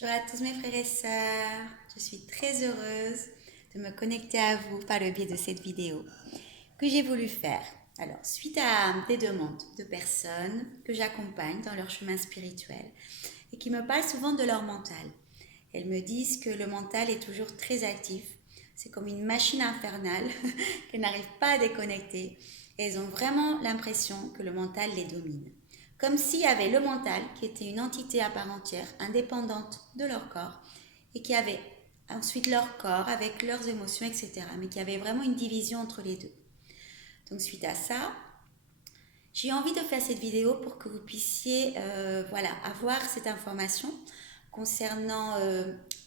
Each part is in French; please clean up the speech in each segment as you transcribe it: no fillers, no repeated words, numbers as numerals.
Bonjour à tous mes frères et sœurs, je suis très heureuse de me connecter à vous par le biais de cette vidéo que j'ai voulu faire. Alors, suite à des demandes de personnes que j'accompagne dans leur chemin spirituel et qui me parlent souvent de leur mental. Elles me disent que le mental est toujours très actif, c'est comme une machine infernale qu'elles n'arrivent pas à déconnecter et elles ont vraiment l'impression que le mental les domine. Comme s'il y avait le mental qui était une entité à part entière, indépendante de leur corps, et qui avait ensuite leur corps avec leurs émotions, etc. Mais qui avait vraiment une division entre les deux. Donc suite à ça, j'ai envie de faire cette vidéo pour que vous puissiez avoir cette information concernant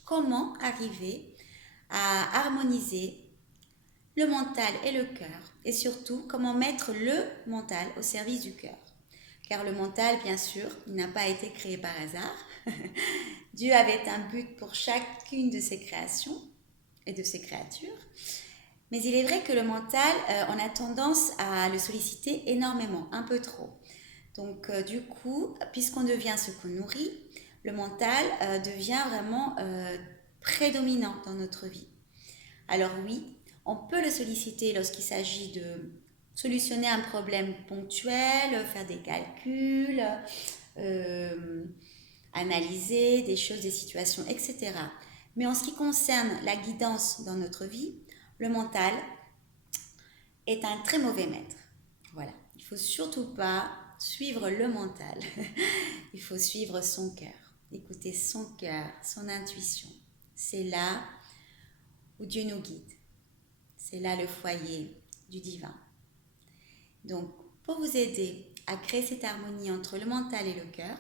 comment arriver à harmoniser le mental et le cœur, et surtout comment mettre le mental au service du cœur. Car le mental, bien sûr, il n'a pas été créé par hasard. Dieu avait un but pour chacune de ses créations et de ses créatures. Mais il est vrai que le mental, on a tendance à le solliciter énormément, un peu trop. Donc du coup, puisqu'on devient ce qu'on nourrit, le mental devient vraiment prédominant dans notre vie. Alors oui, on peut le solliciter lorsqu'il s'agit de solutionner un problème ponctuel, faire des calculs, euh, analyser des choses, des situations, etc. Mais en ce qui concerne la guidance dans notre vie, le mental est un très mauvais maître. Voilà, il ne faut surtout pas suivre le mental, il faut suivre son cœur, écouter son cœur, son intuition. C'est là où Dieu nous guide. C'est là le foyer du divin. Donc, pour vous aider à créer cette harmonie entre le mental et le cœur,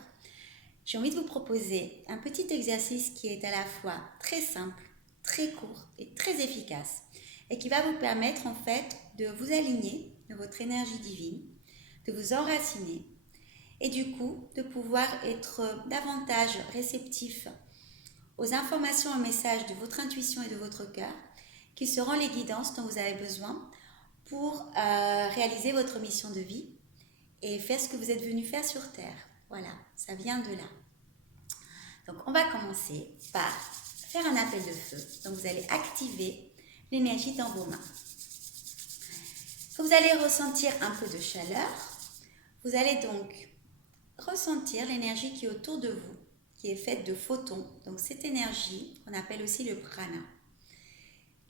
j'ai envie de vous proposer un petit exercice qui est à la fois très simple, très court et très efficace et qui va vous permettre en fait de vous aligner de votre énergie divine, de vous enraciner et du coup de pouvoir être davantage réceptif aux informations et messages de votre intuition et de votre cœur qui seront les guidances dont vous avez besoin pour réaliser votre mission de vie et faire ce que vous êtes venu faire sur Terre. Voilà, ça vient de là. Donc on va commencer par faire un appel de feu. Donc vous allez activer l'énergie dans vos mains. Quand vous allez ressentir un peu de chaleur, vous allez donc ressentir l'énergie qui est autour de vous, qui est faite de photons. Donc cette énergie, on appelle aussi le prana,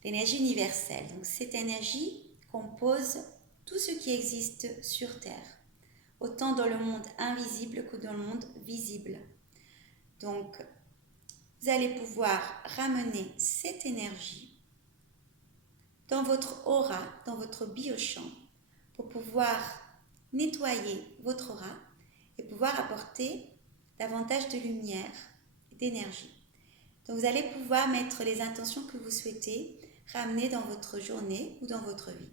l'énergie universelle. Donc cette énergie compose tout ce qui existe sur Terre, autant dans le monde invisible que dans le monde visible. Donc, vous allez pouvoir ramener cette énergie dans votre aura, dans votre biochamp, pour pouvoir nettoyer votre aura et pouvoir apporter davantage de lumière et d'énergie. Donc, vous allez pouvoir mettre les intentions que vous souhaitez ramener dans votre journée ou dans votre vie.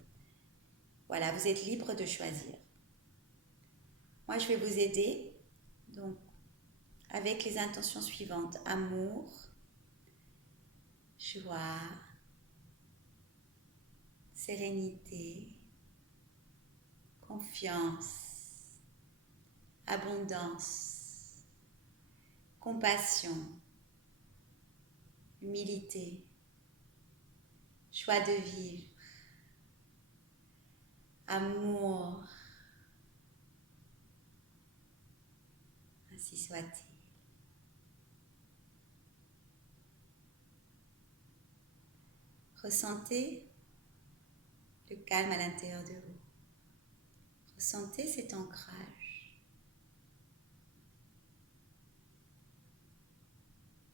Voilà, vous êtes libre de choisir. Moi, je vais vous aider donc avec les intentions suivantes: amour, joie, sérénité, confiance, abondance, compassion, humilité, joie de vivre, amour. Ainsi soit-il. Ressentez le calme à l'intérieur de vous. Ressentez cet ancrage.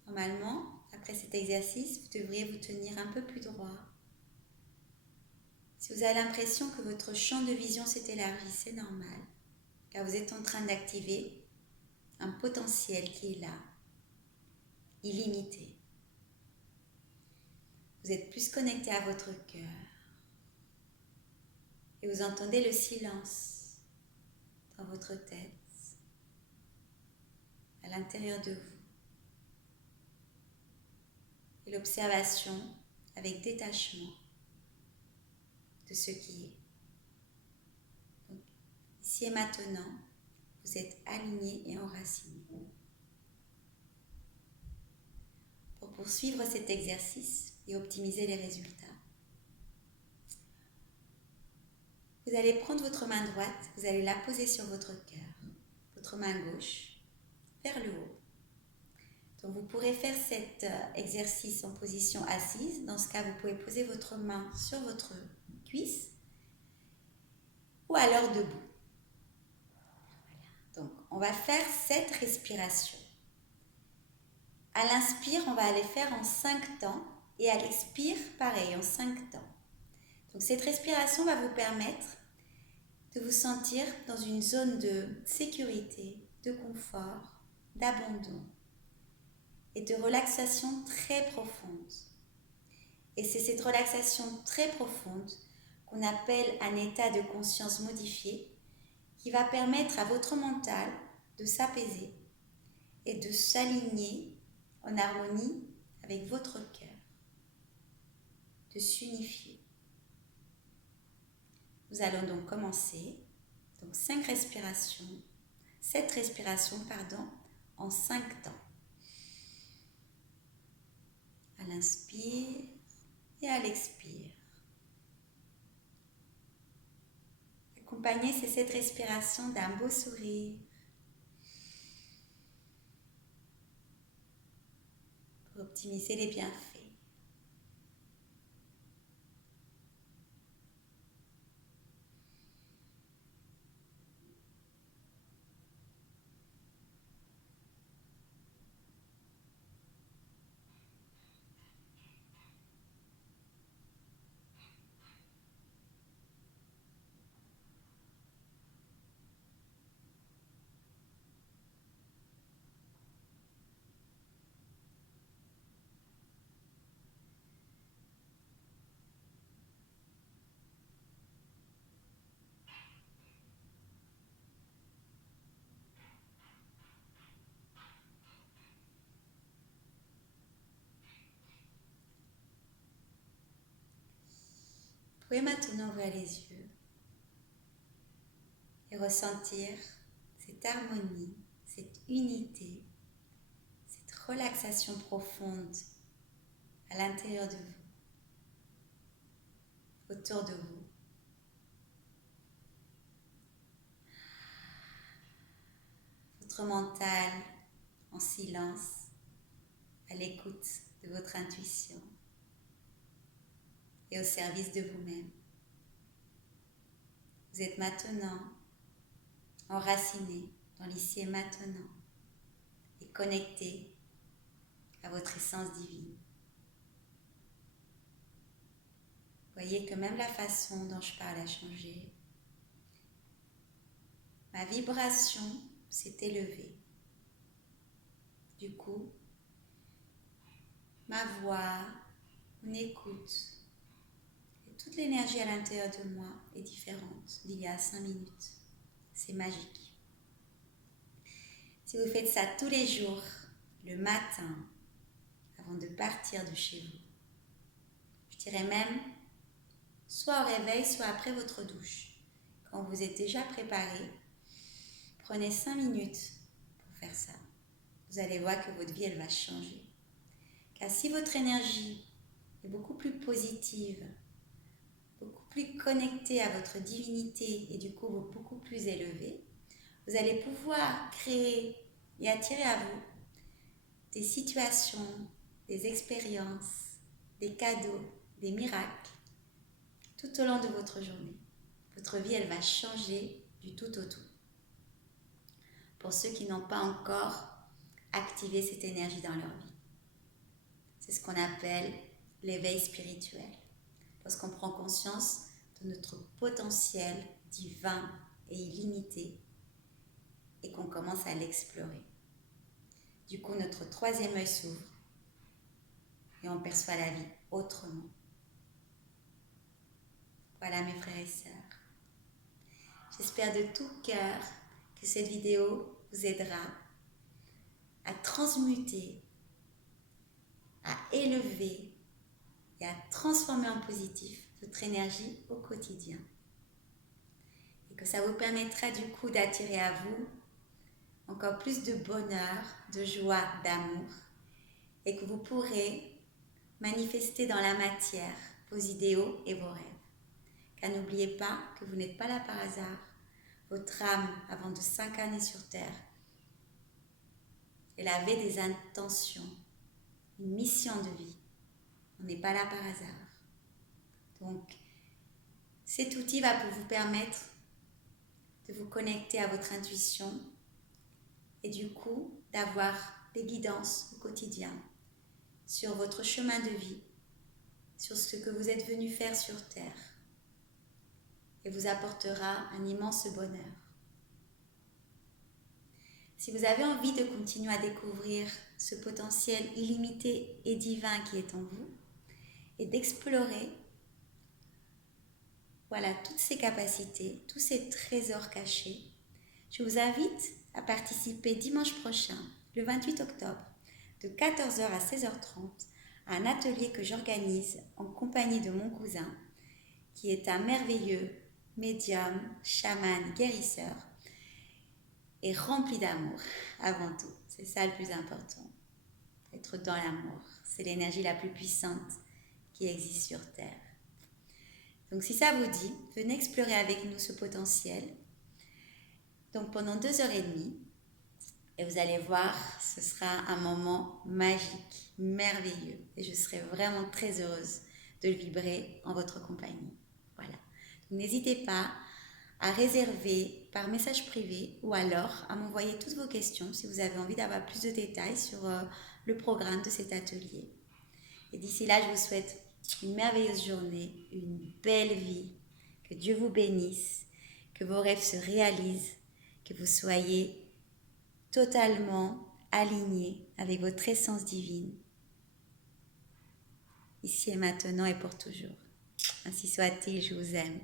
Normalement, après cet exercice, vous devriez vous tenir un peu plus droit. Si vous avez l'impression que votre champ de vision s'est élargi, c'est normal, car vous êtes en train d'activer un potentiel qui est là, illimité. Vous êtes plus connecté à votre cœur et vous entendez le silence dans votre tête, à l'intérieur de vous, et l'observation avec détachement de ce qui est. Donc, ici et maintenant, vous êtes aligné et enraciné. pour poursuivre cet exercice et optimiser les résultats. Vous allez prendre votre main droite, vous allez la poser sur votre cœur, votre main gauche vers le haut. Donc vous pourrez faire cet exercice en position assise. Dans ce cas, vous pouvez poser votre main sur votre cuisse ou alors debout. Donc on va faire 7 respirations. À l'inspire, on va aller faire en 5 temps et à l'expire, pareil, en 5 temps. Donc cette respiration va vous permettre de vous sentir dans une zone de sécurité, de confort, d'abandon et de relaxation très profonde. Et c'est cette relaxation très profonde qu'on appelle un état de conscience modifié qui va permettre à votre mental de s'apaiser et de s'aligner en harmonie avec votre cœur, de s'unifier. Nous allons donc commencer, donc 7 respirations, en 5 temps. À l'inspire et à l'expire. Accompagnez ces 7 respirations d'un beau sourire pour optimiser les bienfaits. Vous pouvez maintenant ouvrir les yeux et ressentir cette harmonie, cette unité, cette relaxation profonde à l'intérieur de vous, autour de vous. Votre mental en silence, à l'écoute de votre intuition et au service de vous-même. Vous êtes maintenant enraciné dans l'ici et maintenant et connecté à votre essence divine. Voyez que même la façon dont je parle a changé. Ma vibration s'est élevée. Du coup, ma voix, mon écoute et toute l'énergie à l'intérieur de moi est différente d'il y a 5 minutes. C'est magique. Si vous faites ça tous les jours, le matin, avant de partir de chez vous, je dirais même soit au réveil, soit après votre douche. Quand vous êtes déjà préparé, prenez 5 minutes pour faire ça. Vous allez voir que votre vie, elle va changer. Car si votre énergie est beaucoup plus positive, beaucoup plus connectée à votre divinité et du coup beaucoup plus élevée, vous allez pouvoir créer et attirer à vous des situations, des expériences, des cadeaux, des miracles tout au long de votre journée. Votre vie, elle va changer du tout au tout. Pour ceux qui n'ont pas encore activé cette énergie dans leur vie. C'est ce qu'on appelle l'éveil spirituel. Lorsqu'on prend conscience de notre potentiel divin et illimité et qu'on commence à l'explorer. Du coup, notre 3e œil s'ouvre et on perçoit la vie autrement. Voilà mes frères et sœurs. J'espère de tout cœur que cette vidéo vous aidera à transmuter, à élever et à transformer en positif votre énergie au quotidien. Et que ça vous permettra du coup d'attirer à vous encore plus de bonheur, de joie, d'amour et que vous pourrez manifester dans la matière vos idéaux et vos rêves. Car n'oubliez pas que vous n'êtes pas là par hasard. Votre âme, avant de s'incarner sur Terre, elle avait des intentions, une mission de vie. On n'est pas là par hasard. Donc, cet outil va vous permettre de vous connecter à votre intuition et du coup d'avoir des guidances au quotidien sur votre chemin de vie, sur ce que vous êtes venu faire sur Terre et vous apportera un immense bonheur. Si vous avez envie de continuer à découvrir ce potentiel illimité et divin qui est en vous et d'explorer toutes ces capacités, tous ces trésors cachés, je vous invite à participer dimanche prochain, le 28 octobre, de 14h à 16h30, à un atelier que j'organise en compagnie de mon cousin, qui est un merveilleux médium, chaman, guérisseur, et rempli d'amour avant tout. C'est ça le plus important. Être dans l'amour. C'est l'énergie la plus puissante qui existe sur Terre. Donc si ça vous dit, venez explorer avec nous ce potentiel. Donc pendant 2h30, et vous allez voir, ce sera un moment magique, merveilleux. Et je serai vraiment très heureuse de le vibrer en votre compagnie. Voilà. Donc n'hésitez pas à réserver par message privé ou alors à m'envoyer toutes vos questions si vous avez envie d'avoir plus de détails sur le programme de cet atelier. Et d'ici là, je vous souhaite une merveilleuse journée, une belle vie, que Dieu vous bénisse, que vos rêves se réalisent, que vous soyez totalement alignés avec votre essence divine, ici et maintenant et pour toujours. Ainsi soit-il, je vous aime.